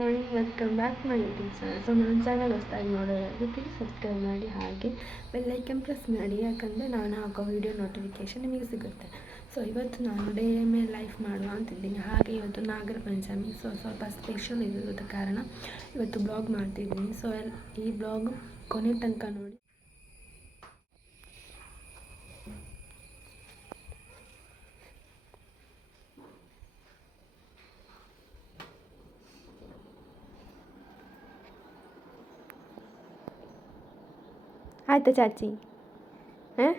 Welcome back my YouTube channel. So ನನ್ನ channel ಹೊಸದಾಗಿ ನೋಡೋದಾದರೆ ಪ್ಲೀಸ್ ಸಬ್ಸ್ಕ್ರೈಬ್ ಮಾಡಿ, ಹಾಗೆ ಬೆಲ್ಲೈಕನ್ ಪ್ರೆಸ್ ಮಾಡಿ, ಯಾಕಂದರೆ ನಾನು ಹಾಕೋ ವೀಡಿಯೋ ನೋಟಿಫಿಕೇಷನ್ ನಿಮಗೆ ಸಿಗುತ್ತೆ. ಸೊ ಇವತ್ತು ನಾನು ಡೇ ಮೇ ಲೈಫ್ ಮಾಡುವ ಅಂತಿದ್ದೀನಿ. ಹಾಗೆ ಇವತ್ತು ನಾಗರ ಪಂಚಮಿ, ಸೊ ಸ್ವಲ್ಪ ಸ್ಪೆಷಲ್ ಇರೋದ ಕಾರಣ ಇವತ್ತು ಬ್ಲಾಗ್ ಮಾಡ್ತಿದ್ದೀನಿ. ಸೊ ಈ ಬ್ಲಾಗ್ ಕೊನೆ ತನಕ ನೋಡಿ. ಆಯ್ತಾ ಚಾಚಿ? ಹಾಂ,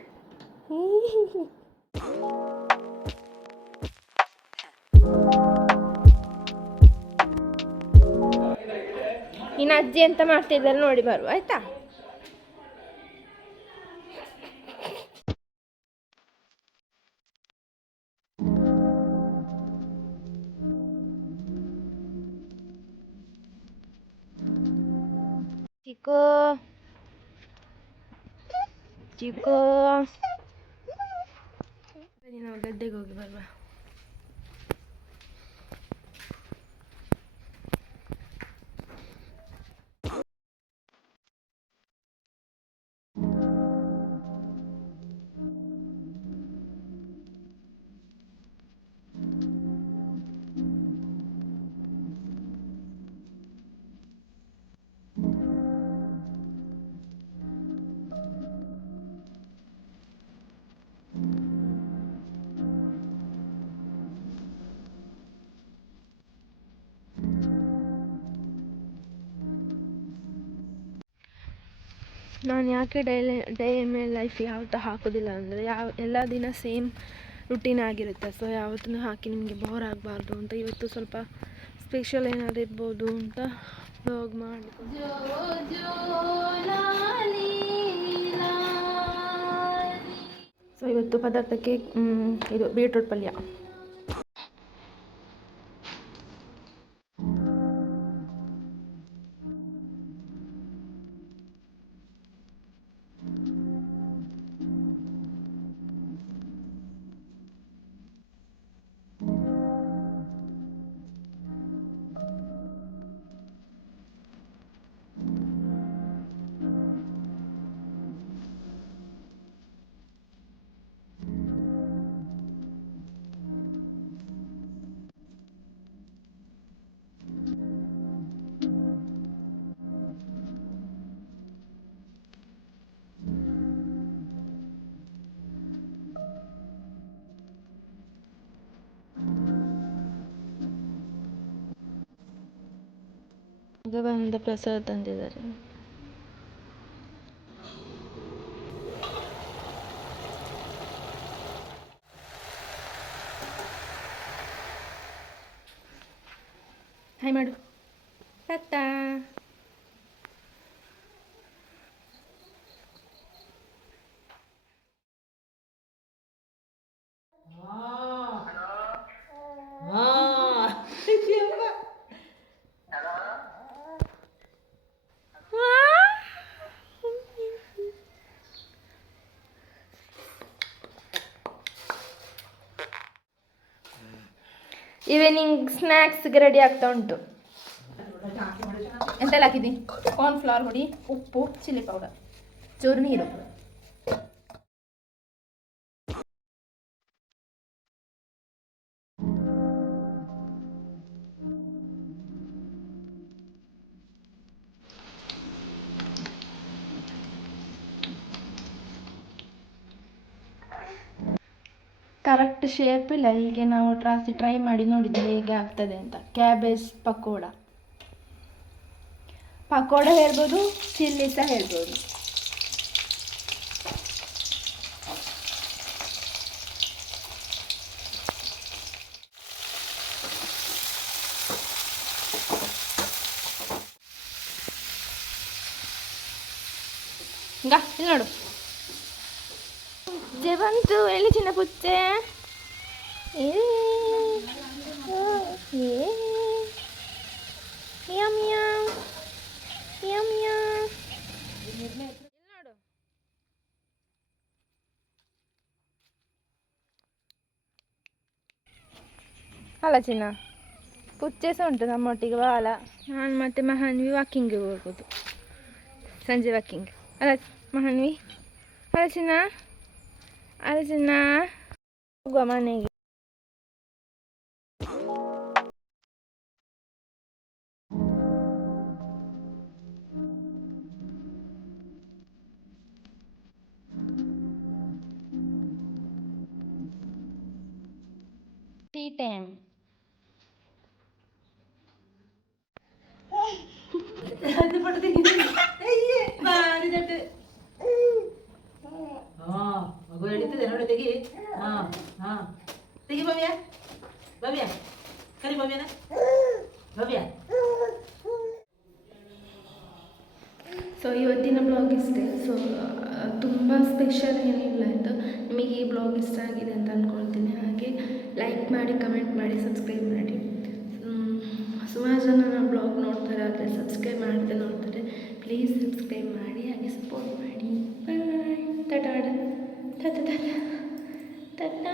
ಇನ್ನು ಅಜ್ಜಿ ಎಂತ ಮಾಡ್ತಿದ್ದಾರೆ ನೋಡಿ ಬರುವ, ಆಯ್ತಾ? ಚಿಕ್ಕು ಚಿಕ್ಕು, ನಾವು ಗದ್ದೆಗೆ ಹೋಗಿ ಬರುವ. ನಾನು ಯಾಕೆ ಡೇ ಮೇ ಲೈಫ್ ಯಾವತ್ತೂ ಹಾಕೋದಿಲ್ಲ ಅಂದರೆ, ಎಲ್ಲ ದಿನ ಸೇಮ್ ರುಟೀನ್ ಆಗಿರುತ್ತೆ. ಸೊ ಯಾವತ್ತೂ ಹಾಕಿ ನಿಮಗೆ ಬೋರ್ ಆಗಬಾರ್ದು ಅಂತ ಇವತ್ತು ಸ್ವಲ್ಪ ಸ್ಪೆಷಲ್ ಏನಾದ್ರು ಇರ್ಬೋದು ಅಂತ ಬ್ಲಾಗ್ ಮಾಡಿ. ಸೊ ಇವತ್ತು ಪದಾರ್ಥಕ್ಕೆ ಇದು ಬೀಟ್ರೂಟ್ ಪಲ್ಯ. ಭಗವಂತ ಪ್ರಸಾದ ತಂದಿದ್ದಾರೆ. ಹಾಯ್ ಮಾಡು ತಾತ. ಈವ್ನಿಂಗ್ ಸ್ನ್ಯಾಕ್ಸ್ಗೆ ರೆಡಿ ಆಗ್ತಾ ಉಂಟು. ಎಂತೆಲ್ಲ ಹಾಕಿದ್ದೀನಿ? ಕಾರ್ನ್ಫ್ಲವರ್ ಹುಡಿ, ಉಪ್ಪು, ಚಿಲ್ಲಿ ಪೌಡರ್, ಚೂರು ನೀರು. ಕರೆಕ್ಟ್ ಶೇಪ್ ಇಲ್ಲ. ಹೀಗೆ ನಾವು ಟ್ರೈ ಮಾಡಿ ನೋಡಿದ್ವಿ ಹೇಗೆ ಆಗ್ತದೆ ಅಂತ. ಕ್ಯಾಬೇಜ್ ಪಕೋಡ ಹೇಳ್ಬೋದು, ಚಿಲ್ಲಿ ಸಹ ಹೇಳ್ಬೋದು. ಈಗ ಇಲ್ಲಿ ನೋಡು, ಬಂತು ಎಲ್ಲಿ ಚಿನ್ನ ಪುಚ್ಚೆ. ನೋಡು, ಅಲ್ಲ ಚಿನ್ನ, ಪುಚ್ಚೆ ಸಹ ಉಂಟು ನಮ್ಮೊಟ್ಟಿಗೆ ಬಾಲ. ನಾನು ಮತ್ತು ಮಹಾನ್ವಿ ವಾಕಿಂಗ್ಗೆ ಹೋಗೋದು, ಸಂಜೆ ವಾಕಿಂಗ್ ಅಲ್ಲ ಮಹಾನ್ವಿ? ಅಲ್ಲ ಚಿನ್ನ, ಅಲ್ಲ ಚಿನ್ನ, ಹೋಗುವ ಮನೆಗೆ. Tea time. ತೆಗಿ ಭವ್ಯ, ಭವ್ಯ ಕರಿ ಭವ್ಯನ, ಭವ್ಯ. ಸೊ ಇವತ್ತಿನ ಬ್ಲಾಗ್ ಇಷ್ಟೇ. ಸೊ ತುಂಬ ಸ್ಪೆಷಲ್ ಏನಿಲ್ಲ ಆಯಿತು. ನಿಮಗೆ ಈ ಬ್ಲಾಗ್ ಇಷ್ಟ ಆಗಿದೆ ಅಂತ ಅಂದ್ಕೊಳ್ತೀನಿ. ಹಾಗೆ ಲೈಕ್ ಮಾಡಿ, ಕಮೆಂಟ್ ಮಾಡಿ, ಸಬ್ಸ್ಕ್ರೈಬ್ ಮಾಡಿ. ಸುಮಾರು ಜನ ನನ್ನ ಬ್ಲಾಗ್ ನೋಡ್ತಾರೆ, ಆದರೆ ಸಬ್ಸ್ಕ್ರೈಬ್ ಮಾಡದೆ ನೋಡ್ತಾರೆ. ಪ್ಲೀಸ್ ಸಬ್ಸ್ಕ್ರೈಬ್ ಮಾಡಿ, ಹಾಗೆ ಸಪೋರ್ಟ್ ಮಾಡಿ. ಬಾಯ್. ಟಾಟಾ ಟಾಟಾ ಟಾಟಾ ಟಾಟಾ.